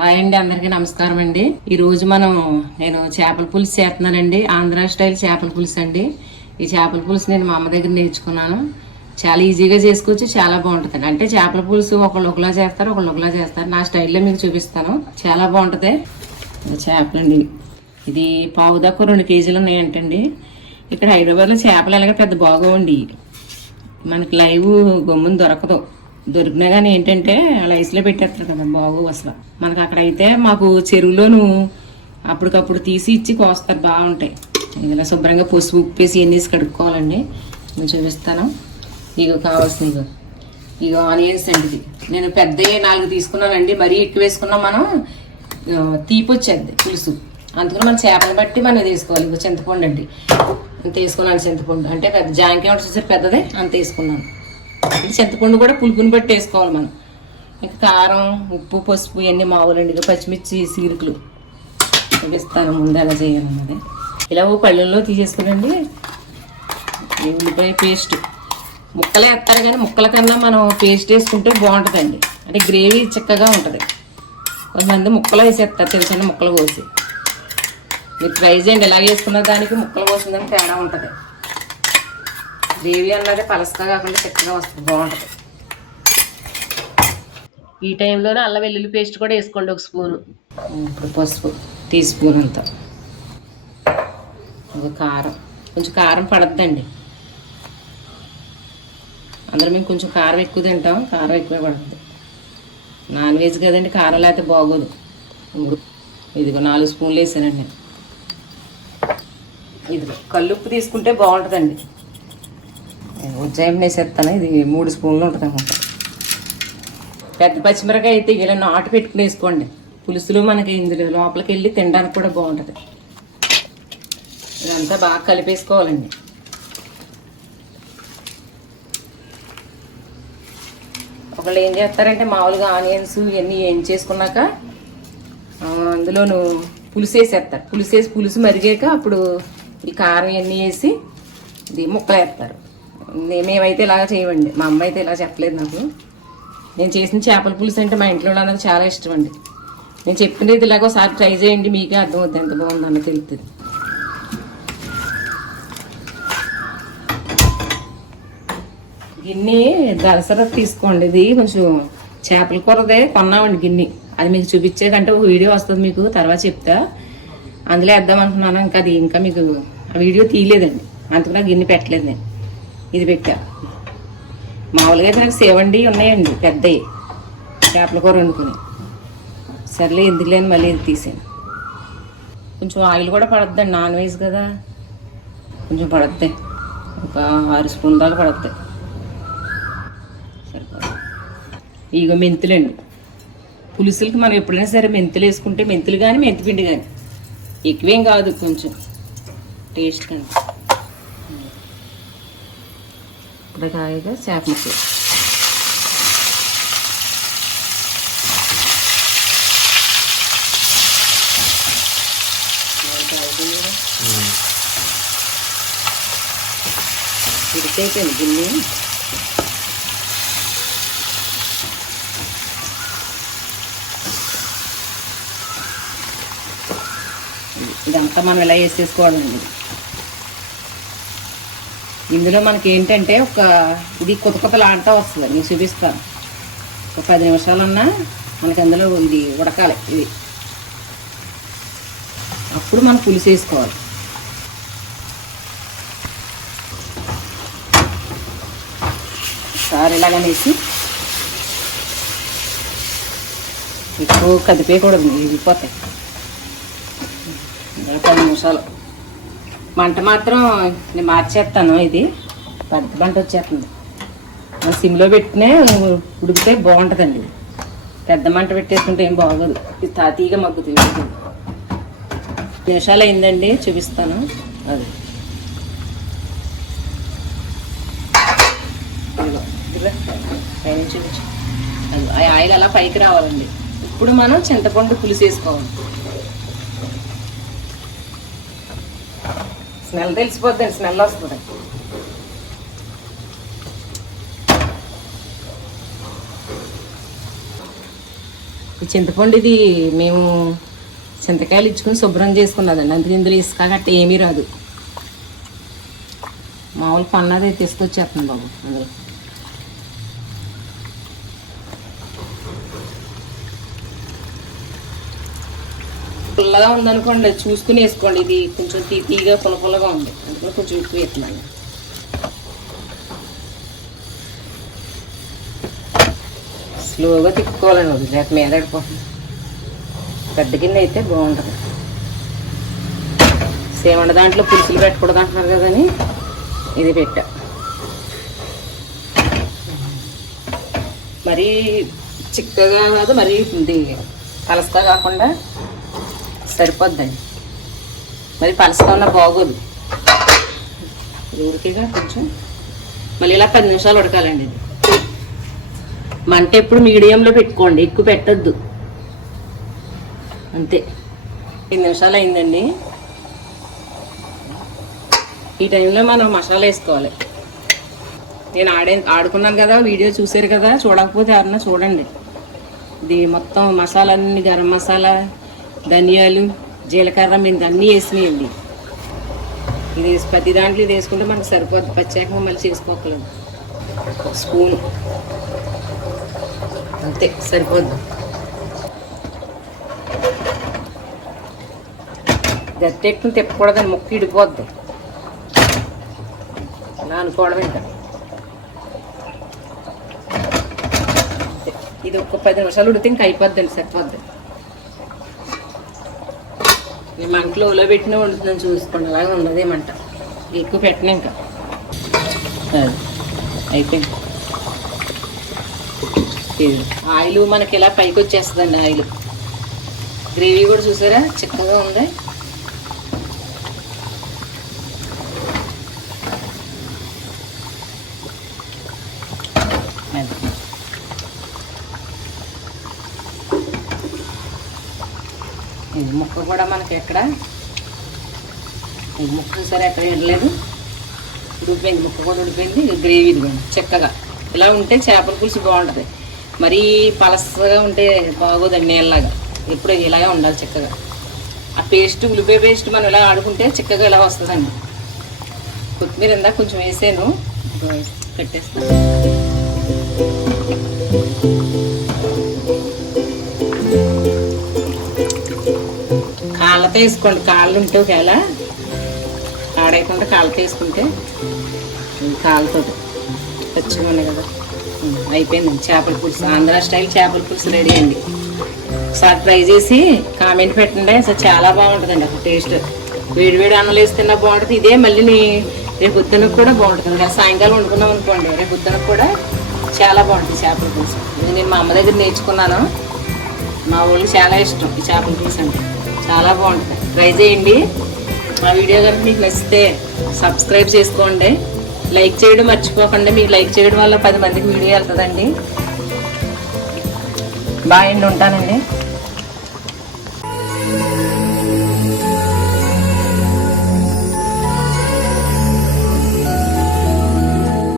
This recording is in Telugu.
హాయ్ అండి, అందరికీ నమస్కారం అండి. ఈ రోజు నేను చేపల పులుసు చేస్తున్నానండి. ఆంధ్ర స్టైల్ చేపల పులుసు అండి. ఈ చేపల పులుసు నేను మా అమ్మ దగ్గర నేర్చుకున్నాను. చాలా ఈజీగా చేసుకోవచ్చు, చాలా బాగుంటుంది. అంటే చేపల పులుసు ఒకళ్ళు ఒకలా చేస్తారు, ఒకళ్ళు ఒకలా చేస్తారు. నా స్టైల్లో మీకు చూపిస్తాను, చాలా బాగుంటుంది. చేపలండి, ఇది పావుదాకా 2 కేజీలు ఉన్నాయంటండి. ఇక్కడ హైదరాబాద్లో చేపలు ఎలాగ పెద్ద బాగోండి, మనకి లైవ్ గమ్మున దొరకదు. దొరికినా కానీ ఏంటంటే అలా ఐస్లో పెట్టేస్తారు కదా, బాగు అసలు. మనకు అక్కడైతే మాకు చెరువులోను అప్పటికప్పుడు తీసి ఇచ్చి కోస్తారు, బాగుంటాయి. ఇలా శుభ్రంగా పసుపు ఉప్పేసి ఎన్నేసి కడుక్కోవాలండి. నేను చూపిస్తాను. ఇగో కావాల్సింది ఇగో ఆనియన్స్ అండి. ఇది నేను పెద్దవి 4 తీసుకున్నానండి. మరీ ఎక్కువ వేసుకున్నా మనం తీపి వచ్చేది పులుసు. అందుకని మనం చేపలు బట్టి మనం తీసుకోవాలి. ఇగో చింతపండు అండి, అంత వేసుకున్నాను. చింతపండు అంటే పెద్ద జాంకాయ చూసారు పెద్దదే, అంత వేసుకున్నాను. ఇది చింతపండు కూడా పులుపుని బట్టి వేసుకోవాలి మనం. ఇంకా కారం, ఉప్పు, పసుపు ఇవన్నీ మామూలండి. ఇక పచ్చిమిర్చి సీరుకులు చూపిస్తాను ముందు ఎలా చేయాలన్నది. ఇలా పళ్ళల్లో తీసేసుకునండి. ఉల్లిపాయ పేస్ట్ ముక్కలు వేస్తారు, కానీ ముక్కల కన్నా మనం పేస్ట్ వేసుకుంటే బాగుంటుందండి. అంటే గ్రేవీ చిక్కగా ఉంటుంది. కొంతమంది ముక్కలు వేసేస్తారు, చిన్న ముక్కలు కోసి. మీరు ట్రై చేయండి, ఎలా వేసుకున్న దానికి ముక్కలు కోసిందని తేడా ఉంటుంది. గ్రేవీ అన్నది పలసగా కాకుండా చిక్కగా వస్తుంది, బాగుంటుంది. ఈ టైంలోనే అల్లం వెల్లుల్లి పేస్ట్ కూడా వేసుకోండి, 1 స్పూను. ఇప్పుడు పసుపు టీ స్పూన్ అంతా. కారం, కొంచెం కారం పడద్దండి. అందరం మేము కొంచెం కారం ఎక్కువ తింటాం, కారం ఎక్కువే పడుతుంది. నాన్ వెజ్ కదండి, కారం లేకపోతే బాగోదు. ఇదిగో 4 స్పూన్లు వేసానండి నేను. ఇదిగో కల్లుప్పు తీసుకుంటే బాగుంటుందండి. ఉజ్జాయం వేసేస్తాను. ఇది 3 స్పూన్లు ఉంటుంది అన్నమాట. పెద్ద పచ్చిమిరకాయ అయితే ఇలా నాటు పెట్టుకుని వేసుకోండి. పులుసులో మనకి ఇందులో లోపలికి వెళ్ళి తినడానికి కూడా బాగుంటుంది. ఇదంతా బాగా కలిపేసుకోవాలండి. ఒకళ్ళు ఏం చేస్తారంటే మామూలుగా ఆనియన్స్ ఇవన్నీ ఏం చేసుకున్నాక అందులోను పులుసు వేసేస్తారు. పులుసు మరిగాక అప్పుడు ఈ కారం ఇవన్నీ వేసి ఇది ముక్కలు వేస్తారు. మేమైతే ఇలాగ చేయమండి. మా అమ్మ అయితే ఇలా చెప్పలేదు నాకు. నేను చేసిన చేపల పులుసు అంటే మా ఇంట్లో వాళ్ళకి చాలా ఇష్టం అండి. నేను చెప్పినది ఇలాగ ఒకసారి ట్రై చేయండి, మీకే అర్థమవుతుంది ఎంత బాగుందన్న తెలుస్తుంది. గిన్నె దలసర తీసుకోండి. ఇది కొంచెం చేపల కూరదే కొన్నామండి గిన్నె. అది మీకు చూపించే కంటే ఒక వీడియో వస్తుంది, మీకు తర్వాత చెప్తా. అందులో వేద్దాం అనుకున్నాను. ఇంకా మీకు ఆ వీడియో తీయలేదండి, అందుకు గిన్నె పెట్టలేదు నేను. ఇది పెట్టా. మామూలుగా అయితే నాకు సేవండి ఉన్నాయండి పెద్దవి, చేపల కూర వండుకుని. సర్లే ఎందుకు లేని మళ్ళీ ఇది తీసాను. కొంచెం ఆయిల్ కూడా పడద్దండి, నాన్ వెజ్ కదా, కొంచెం పడద్దాయి. ఒక 6 స్పూన్ల దాకా పడద్దాయి. సరిపడ. ఇగో మెంతులండి. పులుసులకి మనం ఎప్పుడైనా సరే మెంతులు వేసుకుంటే, మెంతులు కానీ మెంతిపిండి కానీ ఎక్కువేం కాదు, కొంచెం టేస్ట్ కానీ. ఇప్పుడు కాయగా చేప ముక్కలు. ఉడికైపోయింది గిన్నె. ఇదంతా మనం ఇలా వేసేసుకోవాలండి. ఇందులో మనకి ఏంటంటే ఇది కొత్తలాడుతూ వస్తుంది. నేను చూపిస్తాను. ఒక 10 నిమిషాలన్నా మనకి అందులో ఇది ఉడకాలి. ఇది అప్పుడు మనం పులుసు వేసుకోవాలి. ఒకసారి ఇలాగనేసి ఎక్కువ కదిపేయకూడదు, విరిగిపోతాయి. 10 నిమిషాలు మంట మాత్రం నేను మార్చేస్తాను. ఇది పెద్ద మంట వచ్చేస్తుంది. మన సిమ్లో పెట్టినే ఉడికితే బాగుంటుందండి. పెద్ద మంట పెట్టేసుకుంటే ఏం బాగోదు, ఇది తాతీగా మగ్గుతుంది. 10 నిమిషాలు అయిందండి, చూపిస్తాను. అది చూపించు. అది ఆయిల్ అలా పైకి రావాలండి. ఇప్పుడు మనం చింతపండు పులుసు వేసుకోవాలి. స్మెల్ తెలిసిపోద్దండి, స్మెల్ వస్తుంది. చింతపండు ఇది మేము చింతకాయలు ఇచ్చుకొని శుభ్రం చేసుకున్నదండి, అందుకే ఇందులో ఇసుక గట్ట ఏమీ రాదు. మామూలు పన్నది తీసుకొచ్చేస్తుంది బాబు. అందులో పుల్లగా ఉందనుకోండి చూసుకుని వేసుకోండి. ఇది కొంచెం తీగా పుల్లగా ఉంది, అందుకని కొంచెం ఎక్కువ వేస్తున్నాను. స్లోగా తిప్పుకోవాలండి, అది లేక మీద పడిపోతుంది. పెద్ద గిన్నె అయితే బాగుంటుంది. సేవండ దాంట్లో పులుసులు పెట్టకూడదు అంటున్నారు కదని ఇది పెట్టా. మరీ చిక్కగా కాదు, మరీ ఇది పలసగా కాకుండా సరిపోద్దండి. మరి పలసగా ఉన్న బాగోదు. ఊరికేగా కొంచెం మళ్ళీ ఇలా 10 నిమిషాలు ఉడకాలండి. ఇది మంట ఎప్పుడు మీడియంలో పెట్టుకోండి, ఎక్కువ పెట్టద్దు. అంతే. 5 నిమిషాలు అయిందండి. ఈ టైంలో మనం మసాలా వేసుకోవాలి. నేను ఆడుకున్నాను కదా, వీడియో చూసారు కదా, చూడకపోతే ఎవరన్నా చూడండి. ఇది మొత్తం మసాలాన్ని గరం మసాలా, ధనియాలు, జీలకర్ర మేము అన్నీ వేసినాయండి. ఇది ప్రతి దాంట్లో ఇది వేసుకుంటే మనకు సరిపోద్ది, ప్రత్యేకంగా మళ్ళీ చేసుకోకలేదు. 1 స్పూన్ అంతే సరిపోద్ది. గట్టి ఎక్కువ తిప్పకూడదని ముక్క ఇడిపోద్ది, అలా అనుకోవడం. ఇంకా ఇది ఒక 10 నిమిషాలు ఉడితే ఇంకా అయిపోద్దండి, సరిపోద్ది. నేను మంటలో ఉలో పెట్టినా వండుతుందని చూసుకోండి, అలాగే ఉండదు మంట ఎక్కువ పెట్టినా. ఇంకా అది అయిపోయింది. ఆయిల్ మనకి ఇలా పైకి వచ్చేస్తుందండి. ఆయిల్ గ్రేవీ కూడా చూసారా చిక్కగా ఉంది. ముక్క కూడా మనకి ఎక్కడ ముక్క సరే ఎక్కడ ఉండలేదు, ఉడిపోయింది. ముక్క కూడా ఉడిపోయింది. గ్రేవీ ఇదిగోండి చిక్కగా ఇలా ఉంటే చేపల పులుసు బాగుంటుంది. మరీ పలసగా ఉంటే బాగోదండి, నీళ్ళలాగా. ఎప్పుడు ఇలాగే ఉండాలి చిక్కగా. ఆ పేస్ట్, ఉల్లిపాయ పేస్ట్ మనం ఇలా ఆడుకుంటే చిక్కగా ఇలా వస్తుందండి. కొత్తిమీర ఇందాక కొంచెం వేసాను, పెట్టేస్తాను. కాళ్ళతో వేసుకోండి, కాళ్ళు ఉంటే ఒకవేళ ఆడేయకుండా కాళ్ళతో వేసుకుంటే కాళ్ళతో పచ్చిగా ఉన్నాయి కదా. అయిపోయిందండి చేపల పులుసు, ఆంధ్ర స్టైల్ చేపల పులుసు రెడీ అండి. ఒకసారి ట్రై చేసి కామెంట్ పెట్టండి. అసలు చాలా బాగుంటుందండి. అసలు టేస్ట్ వేడివేడి అన్నంలో వేస్తున్నా బాగుంటుంది. ఇదే మళ్ళీ రేపు పొద్దునకు కూడా బాగుంటుంది. సాయంకాలం వండుకున్నాం అనుకోండి, రేపు పొద్దునకు కూడా చాలా బాగుంటుంది చేపల పులుసు. నేను మా అమ్మ దగ్గర నేర్చుకున్నాను. మా వాళ్ళకి చాలా ఇష్టం ఈ చేపల పులుసు అంటే, చాలా బాగుంటుంది. ట్రై చేయండి. మా వీడియో కనుక మీకు నచ్చితే సబ్స్క్రైబ్ చేసుకోండి, లైక్ చేయడం మర్చిపోకండి. మీకు లైక్ చేయడం వల్ల 10 మందికి వీడియో వెళ్తుందండి. బాయ్ అండి, ఉంటానండి.